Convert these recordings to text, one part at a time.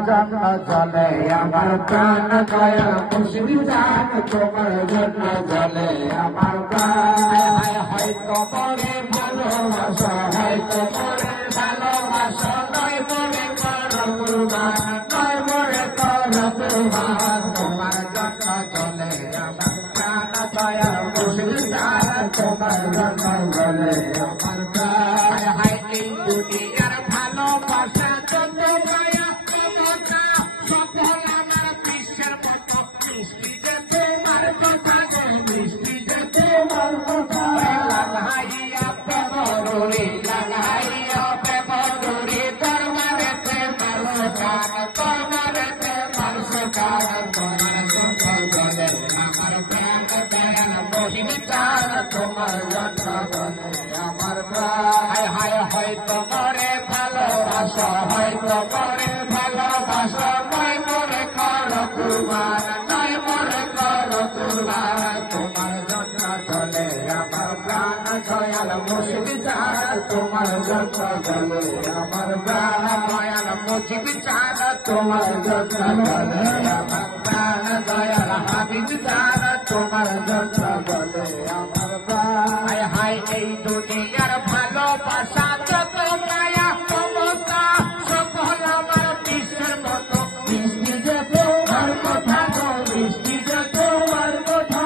জন্য জলে আমার প্রাণ দয়াল মুর্শিদ জান তোমার জন্য জলে আমার প্রাণ হয়তো মরে ভালোবাসা হয়তো মরে ভালোবাসা নয় মরে করো কুরবান নয় মরে করো কুরবান তোমার জন্য জলে আমার প্রাণ দয়াল মুর্শিদ জান তোমার জন্য জলে আমার প্রাণ হায় এই দুনিয়ার ভালোবাসা যত মায়া মমতা সকল আমার বিশ্বের মতো মিষ্টি যে তোমার কথা গো মিষ্টি যে তোমার কথা লাগাইয়া প্রেমরুরি লাগাইয়া প্রেমরুরি দরবারেতে মারসকার দরবারেতে মারসকার তোমার জন্য গলে আমার প্রাণ দয়াল মহিম চার তোমার জন্য গলে আমার প্রাণ হায় হয়তো মরে ভালোবাসা হয়তো মরে ভালোবাসা নয় মরে করো কুরবান নয় মরে করো কুরবান তোমার জন্য চলে আমার প্রাণ দয়াল মুর্শিদ চার তোমার জন্য চলে আমার প্রাণ দয়াল মুর্শিদ চার তোমার জন্য চলে আমার প্রাণ দয়াল হাবিব চার তোমার জন্য চলে আমার প্রাণ হায় এই দুনিয়ার ভালোবাসা যত মায়া মমতা সকল আমার বিশ্বের মতো মিষ্টি যে তোমার কথা গো মিষ্টি যে তোমার কথা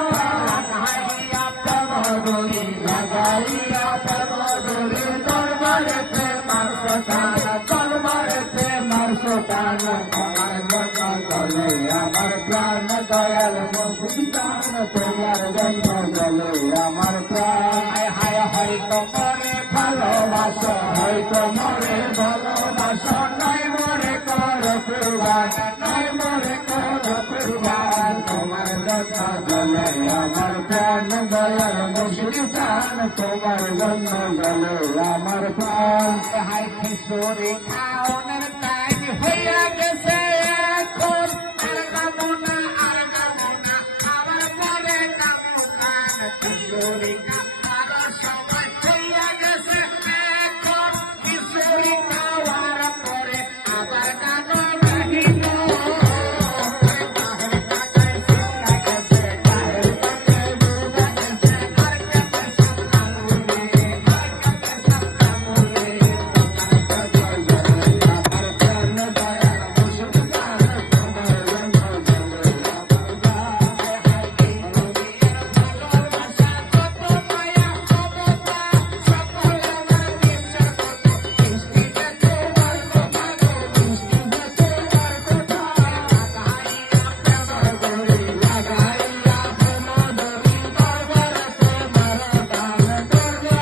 লাগাইয়া প্রেমরুরি লাগাইয়া প্রেমরুরি দরবারেতে মারসকান দরবারেতে মারসকান তোমার জন্য চলে আমার প্রাণ দয়াল মুর্শিদ জান তোমার জন্য চলে আমার প্রাণ হায় হয়তো মরে ভালোবাসা হয়তো মরে ভালোবাসা নয় মরে করো কুরবান নয় মরে করো কুরবান তোমার জন্য চলে আমার প্রাণ দয়াল মুর্শিদ জান তোমার জন্য চলে আমার প্রাণ হায় কিশোরী খাওনের টাইম হইয়া গেছে এখন আর গাবো না আমার পরে গাবো গান কিশোরী